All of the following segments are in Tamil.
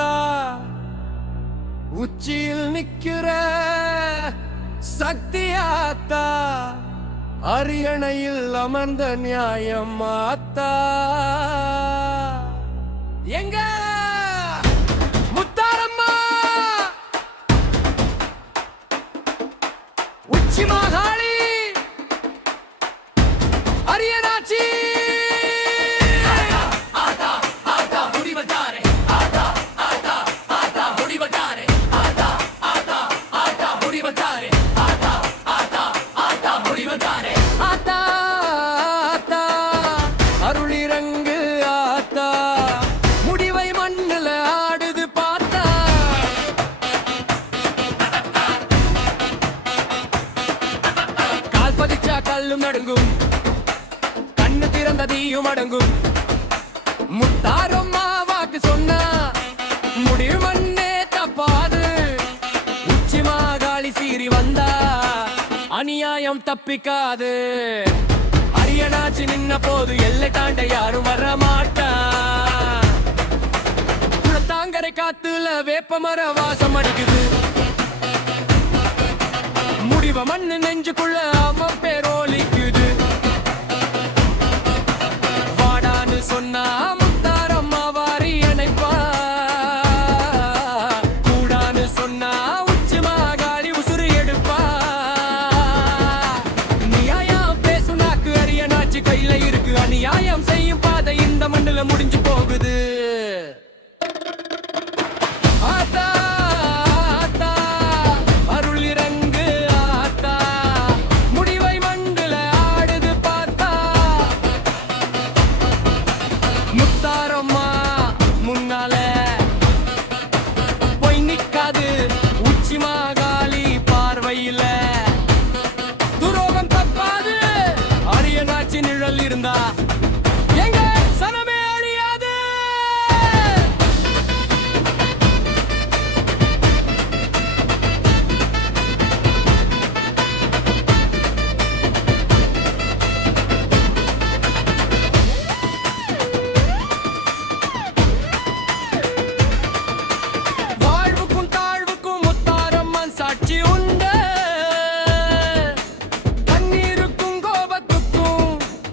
ஆத்தா உச்சியில் நிக்கிற சக்தி ஆத்தா அரியணையில் அமர்ந்த நியாயம் ஆத்தா எங்க முத்தாரம்மா உச்சி மாகாளி அரியனாச்சி அருளிரங்கு ஆத்தா முடிவை மண்ணுல ஆடுது பார்த்தா கால் பதிச்சா கல்லும் நடுங்கும் கண்ணு திறந்த தீயும் அடங்கும் முத்தாரம்மா வாக்கு சொன்னா முடிவு மண்ணே தப்பாது உச்சி மாகாளி சீறி வந்தா அநியாயம் தப்பிக்காது அரியனாச்சி நின்ன போது எல்லை தாண்ட யாரும் வர மாட்டா குளத்தாங்கரை காத்துல வேப்பமர வாசம் அடிக்குது முடிவ மண்ணு நெஞ்சுக்குள்ள அவன் பேரோலிக்குது வாடான்னு சொன்னா முத்தாரம்மா வாரி அணைப்பா கூடான்னு சொன்னா உச்சி மாகாளி உசுறு எடுப்பா கையில இருக்கு அநியாயம் செய்யும் பாதை இந்த மண்ணுல முடிஞ்சு போகுது ஆத்தா ஆத்தா அருளிரங்கு ஆத்தா முடிவை மண்ணுல ஆடுது பார்த்தா முத்தாரம்மா முன்னால போய் நிக்காது உச்சி மாகாளி பார்வையில துரோகம் தப்பாது அரியனாச்சி நிழல் இருந்தா எங்க சனமே அழியாது வாழ்வுக்கும் தாழ்வுக்கும் முத்தாரம்மன் சாட்சி உண்டு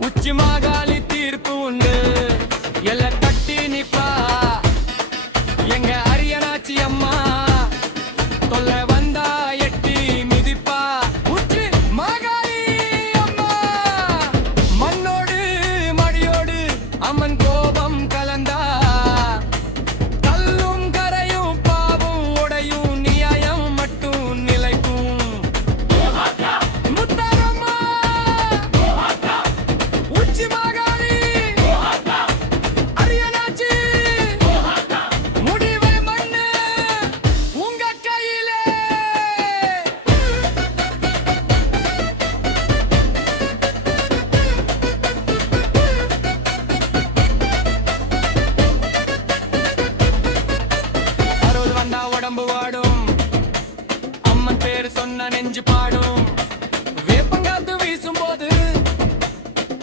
உச்சி மாகாளி தீர்ப்பு உண்டு எல்ல கட்டி நிப்பா எங்க அரியனாச்சி அம்மா தொல்ல வந்தா எட்டி மிதிப்பா உச்சி மாகாளி அம்மா மண்ணோடு மடியோடு அம்மன் கோபம் கலந்தா கல்லும் கரையும் பாவும் உடையும் நியாயம் மட்டும் நிலைக்கும் உடம்பு வாடும் அம்மன் பேரு சொன்ன நெஞ்சு பாடும் வேப்பங்காத்து வீசும் போது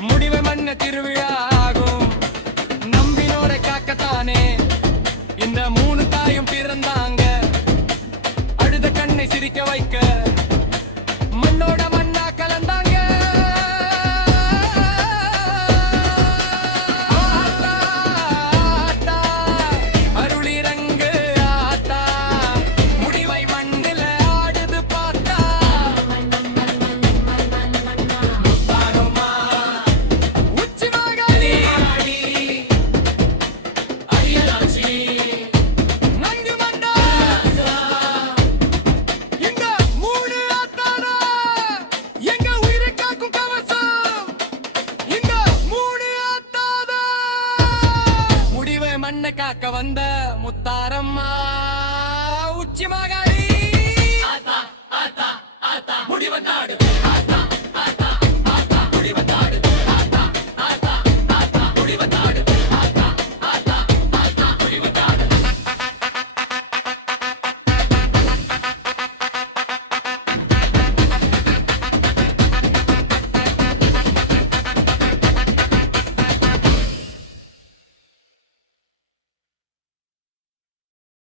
முடிவை மண்ண திருவிழா ஆகும் நம்பினோட காக்கத்தானே இந்த மூணு தாயும் பிறந்தாங்க அழுத கண்ணை சிரிக்க வைக்க மண்ணோட மண்ணா கலந்தாங்க மண்ணை காக்க வந்த முத்தாரம்மா உச்சி மாகாளி முடிவன் நாடு